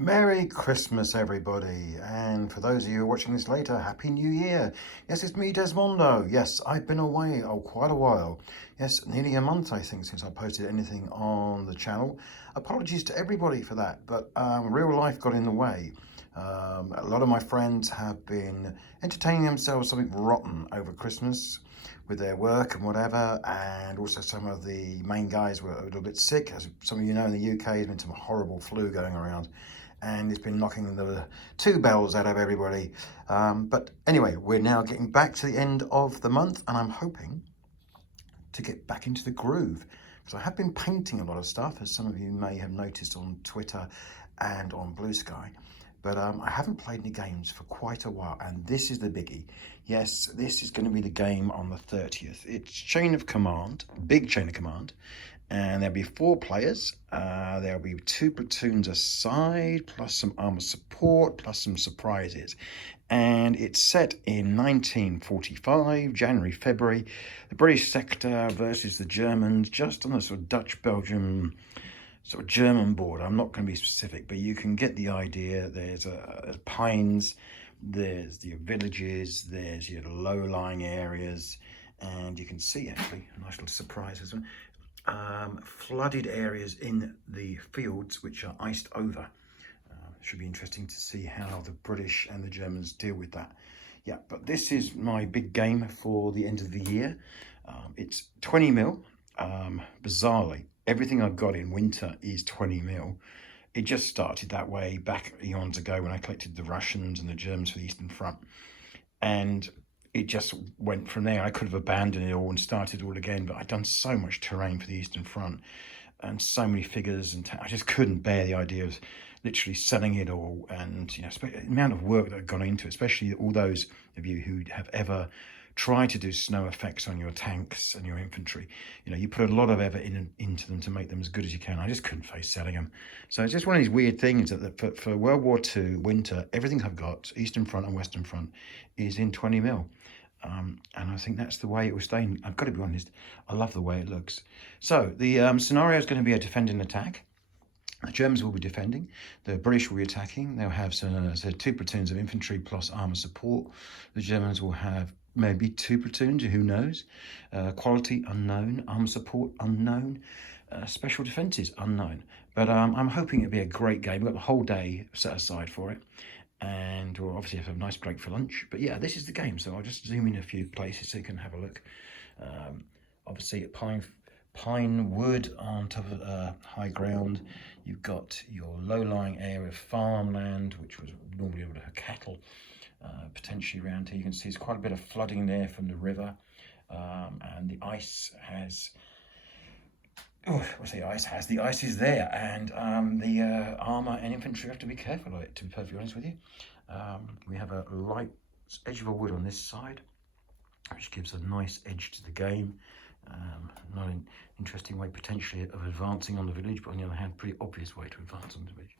Merry Christmas, everybody, and for those of you watching this later, Happy New Year. Yes, it's me, Desmondo. Yes, I've been away quite a while. Yes, nearly a month, I think, since I posted anything on the channel. Apologies to everybody for that, but real life got in the way. A lot of my friends have been entertaining themselves something rotten over Christmas with their work and whatever, and also some of the main guys were a little bit sick. As some of you know, in the UK, there's been some horrible flu going around, and it's been knocking the two bells out of everybody. But anyway, we're now getting back to the end of the month, and I'm hoping to get back into the groove, because I have been painting a lot of stuff, as some of you may have noticed on Twitter and on Blue Sky. But I haven't played any games for quite a while, and this is the biggie. Yes, this is going to be the game on the 30th. It's Chain of Command, big Chain of Command, and there'll be 4 players. There'll be 2 platoons aside, plus some armor support, plus some surprises. And it's set in 1945, January, February. The British sector versus the Germans, just on the sort of Dutch-Belgium sort of German border. I'm not going to be specific, but you can get the idea. There's pines, there's your villages, there's your low-lying areas, and you can see actually a nice little surprise as well. Flooded areas in the fields which are iced over. Should be interesting to see how the British and the Germans deal with that. Yeah, but this is my big game for the end of the year. It's 20 mil. Bizarrely, everything I've got in winter is 20 mil. It just started that way back eons ago when I collected the Russians and the Germans for the Eastern Front. And it just went from there. I could have abandoned it all and started all again, but I'd done so much terrain for the Eastern Front and so many figures, and I just couldn't bear the idea of literally selling it all. And you know, the amount of work that had gone into it, especially all those of you who have ever tried to do snow effects on your tanks and your infantry. You know, you put a lot of effort into them to make them as good as you can. I just couldn't face selling them. So it's just one of these weird things that for World War II winter, everything I've got, Eastern Front and Western Front, is in 20 mil. And I think that's the way it will stay. I've got to be honest, I love the way it looks. So the scenario is going to be a defend and attack. The Germans will be defending, the British will be attacking. They'll have 2 platoons of infantry plus armour support. The Germans will have maybe 2 platoons, who knows. Quality unknown, armour support unknown, special defences unknown. But I'm hoping it'll be a great game. We've got the whole day set aside for it. And we'll obviously have a nice break for lunch. But yeah, this is the game. So I'll just zoom in a few places so you can have a look. Obviously, pine wood on top of high ground. You've got your low-lying area of farmland, which was normally able to have cattle potentially around here. You can see there's quite a bit of flooding there from the river, and the ice has. Oh, what's the ice has? The ice is there, and the armour and infantry have to be careful of it, to be perfectly honest with you. We have a light edge of a wood on this side, which gives a nice edge to the game. Not an interesting way potentially of advancing on the village, but on the other hand, pretty obvious way to advance on the village.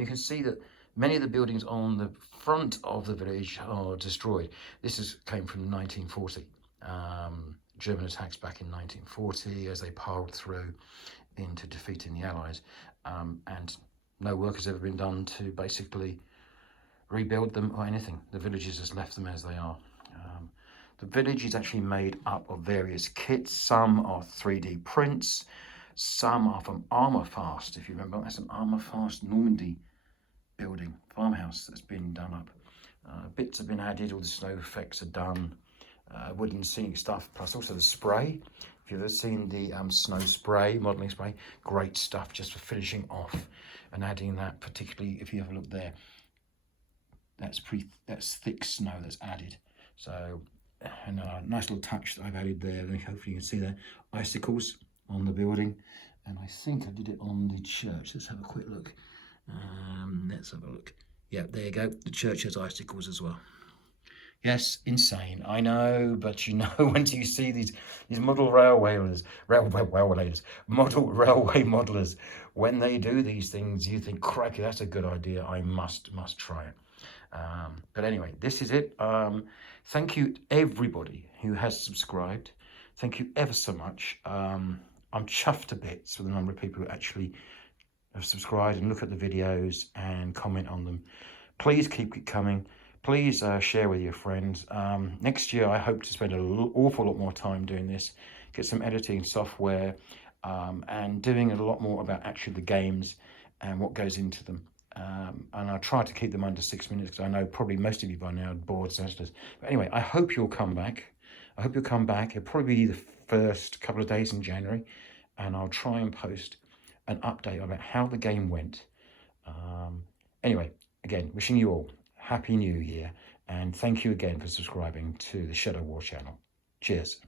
You can see that many of the buildings on the front of the village are destroyed. This came from 1940. German attacks back in 1940 as they piled through into defeating the Allies, and no work has ever been done to basically rebuild them or anything. The villages just left them as they are. The village is actually made up of various kits. Some are 3D prints, some are from Armour Fast. If you remember, that's an Armour Fast Normandy building, farmhouse that's been done up. Bits have been added, all the snow effects are done, wooden scenic stuff, plus also the spray. If you've ever seen the snow spray, modelling spray, great stuff just for finishing off and adding that, particularly if you have a look there. That's thick snow that's added. So, and a nice little touch that I've added there. Hopefully you can see there, icicles on the building. And I think I did it on the church. Let's have a quick look. Let's have a look. Yeah, there you go. The church has icicles as well. Yes, insane, I know, but you know, when you see these model model railway modelers, when they do these things, you think, crikey, that's a good idea. I must try it. But anyway, this is it. Thank you everybody who has subscribed. Thank you ever so much. I'm chuffed to bits with the number of people who actually have subscribed and look at the videos and comment on them. Please keep it coming. Please share with your friends. Next year, I hope to spend an awful lot more time doing this, get some editing software, and doing a lot more about actually the games and what goes into them. And I'll try to keep them under 6 minutes, because I know probably most of you by now are bored senseless. But anyway, I hope you'll come back. I hope you'll come back. It'll probably be the first couple of days in January, and I'll try and post an update about how the game went. Anyway, again, wishing you all Happy New Year, and thank you again for subscribing to the Shadow War channel. Cheers.